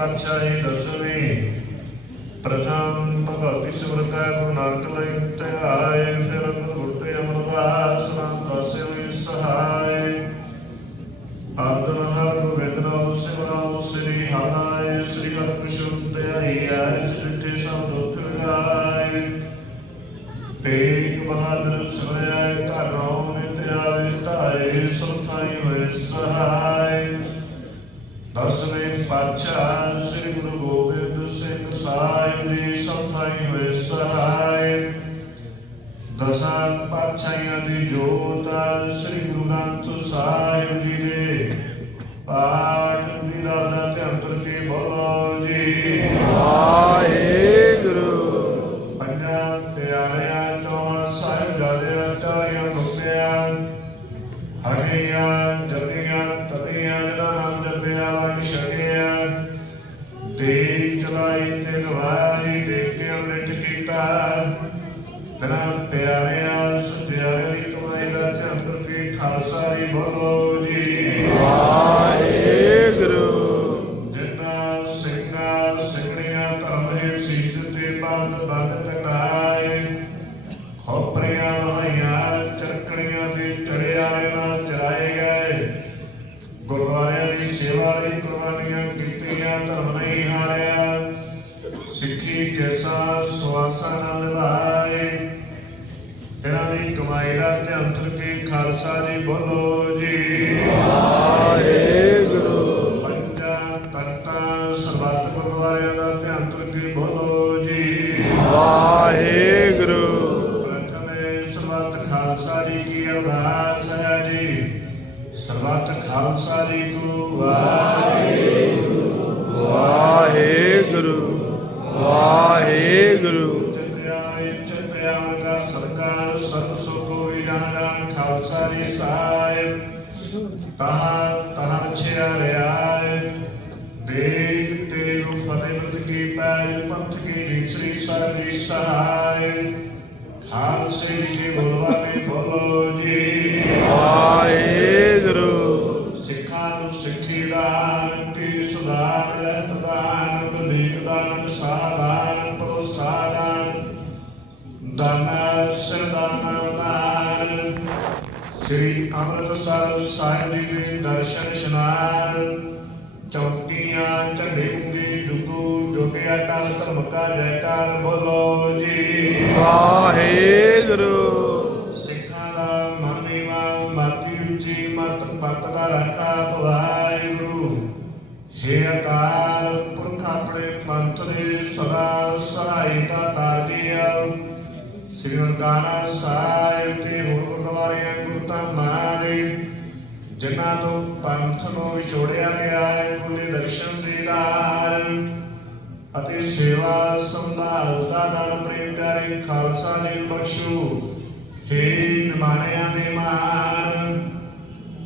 ਪਾਤਸ਼ਾਹੀ ਦਸਵੀਂ। ਪ੍ਰਥਮ ਭਗਵਤੀ ਸਿਮਰਤਾ ਗੁਰੂ ਨਾਨਕ ਲਈ ਧਿਆਏ ਫਿਰ ਗੁਰਤੇ ਅਮਰਦਾਸ ਰਾਮ ਦਾਸੇ ਹੋਈ ਸਹਾਈ ਆਦਨ ਹਰ ਗੋਬਿੰਦ ਨਾਮ ਸਿਮਰਾਉ ਸ੍ਰੀ ਹਰਿ ਸ੍ਰੀ ਹਰਿਕ੍ਰਿਸ਼ਨ ਧਿਆਈ ਆਇ ਜਿਤੇ ਸਭ ਦੁੱਖ ਗਾਏ ਤੇਗ ਬਹਾਦਰ ਸਿਮਰਿਆ, ਘਰ ਰਉ ਨਿਤ ਆਵੇ ਧਾਏ ਸੁਖਾਈ ਹੋਏ ਸਹਾਈ ਦਸਵੇਂ ਪਾਤਸ਼ਾਹ ਸ੍ਰੀ ਗੁਰੂ ਗੋਬਿੰਦ ਸਿੰਘ ਸਾਹਿਬ ਜੀ ਸਭਾਈ ਹੋਏ ਸਹਾਈ ਦਸਾਂ ਪਾਤਸ਼ਾਹਾਂ ਦੀ ਜੋਤ ਸ੍ਰੀ ਗੁਰੂ ਗ੍ਰੰਥ ਸਾਹਿਬ ਜੀ ਦੇ। ਪਾਠ ਵੀਰਾ ਦਾ ਧਿਆਨ ਕਰਕੇ ਬੋਲੋ ਜੀ। ਵਾਹਿਗੁਰੂ। ਪੰਜਾਂ ਪਿਆਰਿਆਂ ਚੋਂ ਸਾਹਿਬਜ਼ਾਦਿਆਂ ਚਾਰੀਆਂ ਮੁਕਤਿਆਂ ਹਰੀਆਂ ਖੋਪਰੀਆਂ ਲਹਾਈਆਂ ਚਰਕੜੀਆਂ ਦੇ ਚੜਿਆਰੇ ਨਾਲ ਚਰਾਏ ਗਏ। ਗੁਰਦੁਆਰਿਆਂ ਦੀ ਸੇਵਾ ਲਈ ਕੁਰਬਾਨੀਆਂ ਕੀਤੀਆਂ ਧਰਮ ਨਹੀਂ ਹਾਰਿਆ। ਸਿੱਖੀ ਕੈਸਾ ਸੁਆਸਾ ਨਾਲ ਨਿਭਾਏ। ਇਹਨਾਂ ਦੀ ਕਮਾਈ ਦਾ ਧਿਆਨ ਕਰਕੇ ਖਾਲਸਾ ਜੀ ਬੋਲੋ ਜੀ। ਵਾਹਿਗੁਰੂ। ਪੰਜਾਂ ਤਖਤਾਂ ਸਰਬੱਤ ਗੁਰਦੁਆਰਿਆਂ ਦਾ ਧਿਆਨ ਕਰਕੇ ਬੋਲੋ ਜੀ। ਵਾਹਿਗੁਰੂ ਸਰਬੱਤ ਖਾਲਸਾ ਜੀ ਕੋ ਵਾਹਿਗੁਰੂ। ਵਾਹਿਗੁਰੂ ਵਾਹਿਗੁਰੂ ਚਿਤਿਆਏ ਚਿਤਿਆਵਨ ਸਰਕਾਰ, ਸਰਬ ਸੁਖ ਹੋਈ ਖਾਲਸਾ ਜੀ ਸਾਹਿਬ। ਤਹਾਂ ਤਹਾਂ ਛਿਆ ਰਿਆਏ ਦੇਗ ਤੇ ਰੂਪ ਫਤਿਹ ਕੀ ਪੈਜ ਪੰਥ ਕੀ ਨੀਚਰੀ ਸਰ ਦੀ ਸਹਾਇ ਦੇ ਦਰਸ਼ਨ ਇਸ਼ਨਾਨ ਚੌਕੀਆਂ ਝੰਡੇ ਮੁੰਗੀ ਜੁਗੂ ਜੋਗਿਆ ਟਲ ਧਰਮਕਾ ਜੈਕਾਰ ਬੋਲੋ ਜੀ। ਵਾਹਿਗੁਰੂ। ਸਿੱਖਾਂ ਦਾ ਮਨ ਨੀਵਾ ਮਾਤੀ ਉੱਚੀ ਮਤ ਪਤ ਦਾ ਰੱਖਾ ਭਵਾਇਗੁਰੂ ਹੇ ਅਕਾਲ ਪੁਰਖ ਆਪਣੇ ਪੰਥ ਦੇ ਸਦਾ ਸਹਾਇਤਾ ਤਾਰਦੀਆ ਸ੍ਰੀ ਅਨੰਦਾਨਾ ਸਾਹਿਬ ਤੇ ਹੋਰ ਗੁਰਦੁਆਰਿਆਂ ਗੁਰਤਾ ਮਾਰੇ ਜਿਨ੍ਹਾਂ ਤੋਂ ਪੰਥ ਨੂੰ ਵਿਛੋੜਿਆ ਗਿਆ ਹੈ ਉਹਨੇ ਦਰਸ਼ਨ ਦੀਦਾਰ ਅਤੇ ਸੇਵਾ ਸੰਭਾਲ ਦਾ ਪ੍ਰੇਮ ਕਰੇ ਖਾਲਸਾ ਜੀ ਬਖਸ਼ੋ, ਹੇ ਨਿਮਾਣਿਆਂ ਦੇ ਮਾਨ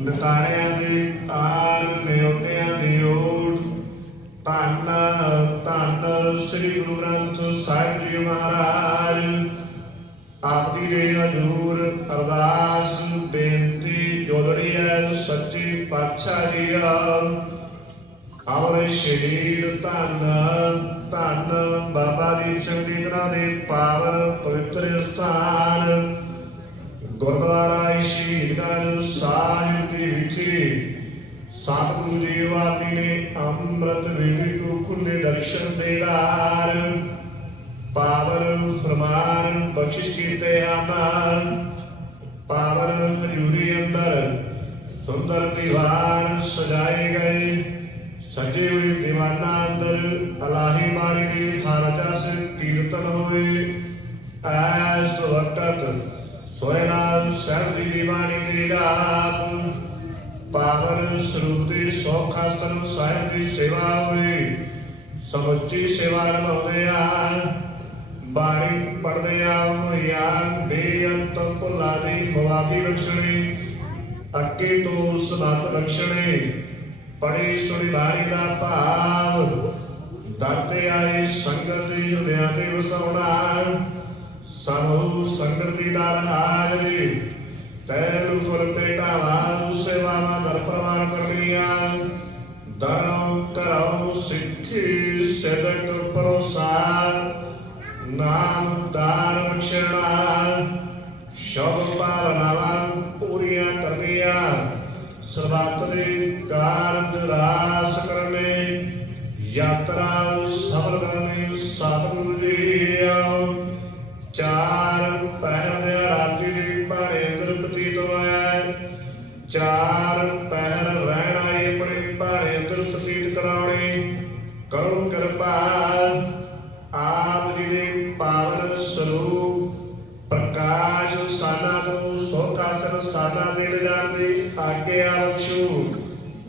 ਨਤਾਰਿਆਂ ਦੇ ਤਾਰ, ਨਿਉਤਿਆਂ ਦੀ ਓਟ ਧੰਨ ਧੰਨ ਸ੍ਰੀ ਗੁਰੂ ਗ੍ਰੰਥ ਸਾਹਿਬ ਜੀ ਮਹਾਰਾਜ, ਆਪ ਜੀ ਦੇ ਹਜ਼ੂਰ ਸੱਚੀ ਆਵਰੇ ਸ਼ਰੀਰ, ਧੰਨ ਧੰਨ, ਬਾਬਾ ਦੀਪ ਸਿੰਘ ਜੀ ਦੇ ਪਾਵਨ ਪਵਿੱਤਰ ਸਥਾਨ, ਗੁਰਦੁਆਰਾ ਸ਼ਹੀਦਗੰਜ ਸਾਹਿਬ ਦੀ ਵਿਖੇ ਸਤਿਗੁਰੂ ਜੀ ਵਾਪੀ ਨੇ ਅੰਮ੍ਰਿਤ ਵੇਲੇ ਕੋ ਖੁੱਲੇ ਦਰਸ਼ਨ ਦੇਦਾਰ ਪਾਵਨ ਫਰਮਾਨ ਬਖਸ਼ਿਸ਼ ਕੀਤੇ ਹਨ। ਪਾਵਨ ਹਜੂਰੀ ਅੰਦਰ ਸੁੰਦਰ ਦੀਵਾਨ ਸਜਾਏ ਗਏ। ਸਜੇ ਹੋਏ ਦੀਵਾਨਾਂ ਅੰਦਰ ਅਲਾਹੀ ਬਾਣੀ ਦੀ ਹਰ ਕੀਰਤਨ ਹੋਏ। ਐਸ ਵਕਤ ਸੋਇਨਾਲ ਸਾਹਿਬ ਦੀਵਾਨੀ ਦੀ ਰਾਤ ਪਾਵਨ ਸਰੂਪ ਦੀ ਸੋਖਾਸਨ ਸਾਹਿਬ ਦੀ ਸੇਵਾ ਹੋਈ ਸਮੁੱਚੀ ਸੇਵਾ ਨਿਭਾਉਂਦੇ ਆ ਬਾਣੀ ਪੜਦੇ ਆ ਹੋਈਆਂ ਬੇਅੰਤ ਭੁੱਲਾਂ ਦੀ ਮਵਾਦੀ ਬਖਸ਼ਣੀ ਅੱਕੇ ਤੋਂ ਸਬਤ ਬਖਸ਼ਣੇ ਪੜੀ ਸੁਣੀ ਬਾਣੀ ਦਾ ਭਾਵ। ਦਾਤੇ ਆਏ ਸੰਗਤ ਦੀ ਹਿਰਦਿਆਂ ਤੇ ਵਸਾਉਣਾ। ਸਮੂਹ ਸੰਗਤ ਦੀ ਦਰ ਹਾਜ਼ਰੀ। ਤੈਨੂੰ ਫੁਰ ਪੇਟਾਵਾ ਸੇਵਾਵਾਂ ਦਰ ਪ੍ਰਵਾਨ ਕਰਨੀਆਂ ਸਰਬੱਤ ਦੇ ਕਾਰਜ ਰਾਸ ਕਰਨੇ, ਯਾਤਰਾ ਸਫਲ ਕਰਨੀ, ਸਤਿਗੁਰੂ ਜੀ ਆਓ। ਚਾਰ ਪਹਿਰ ਦੇ ਰਾਤੀ ਦੀ ਭਾਣੇ ਅੰਦਰ ਪ੍ਰਤੀਤ ਹੋਇਆ ਚਾਰ ਪਹਿਰ ਰਹਿਣਾ ਹੀ ਆਪਣੀ ਭਾਣੇ ਅੰਦਰ ਪ੍ਰਤੀਤ ਕਰਾਉਣੀ। ਕਰੋ ਕਿਰਪਾ ਦੀ ਆਗਿਆ ਬਖਸ਼ੂ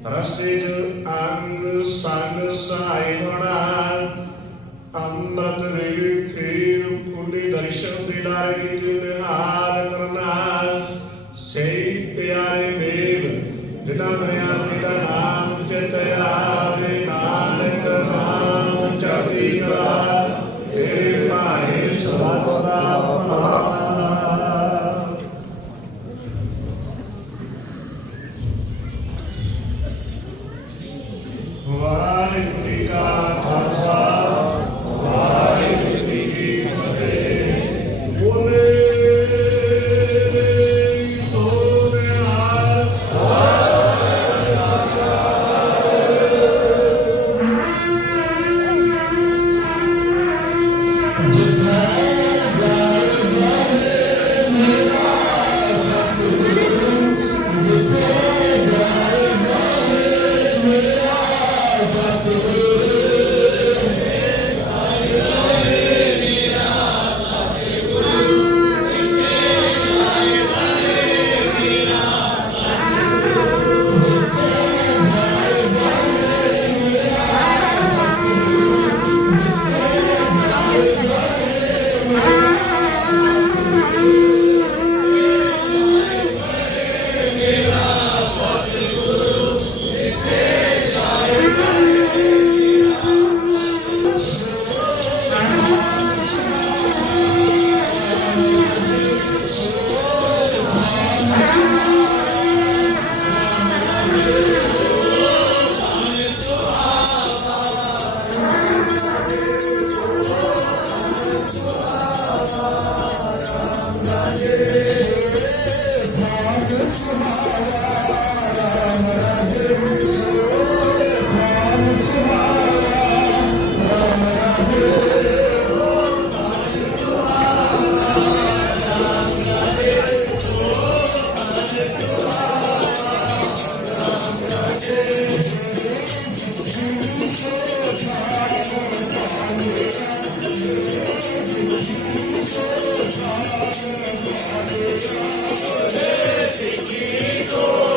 ਰਸਤੇ 'ਚ ਅੰਗ ਸੰਗ ਸਹਾਈ Thank it.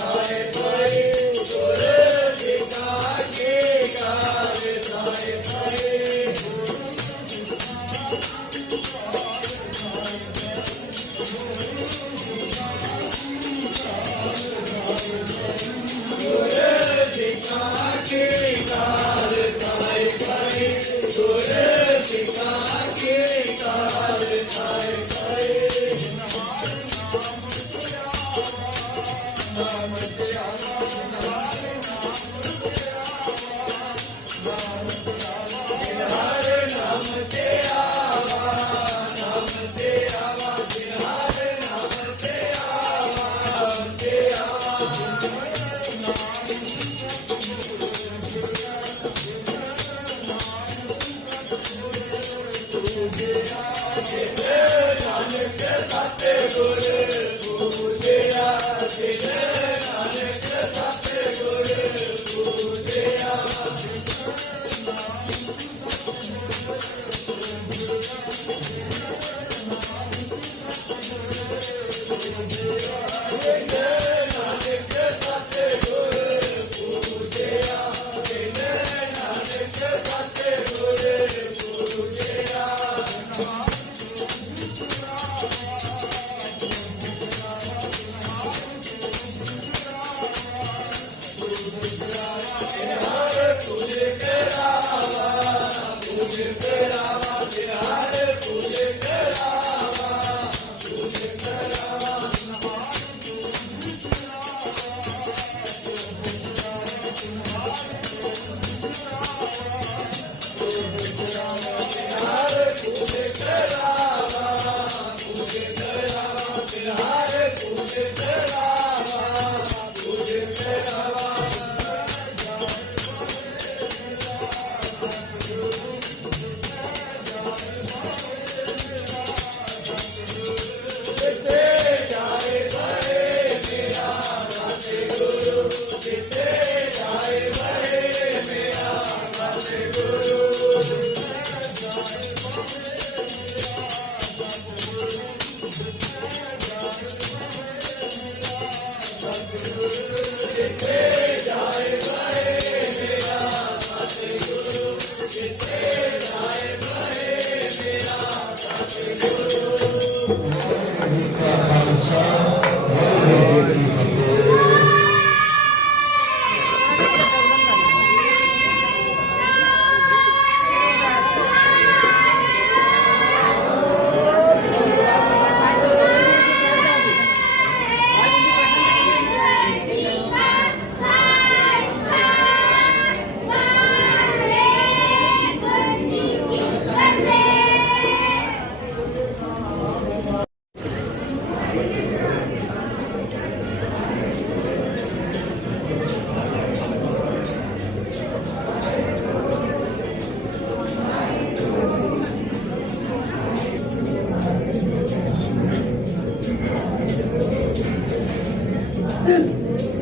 Thank Yes.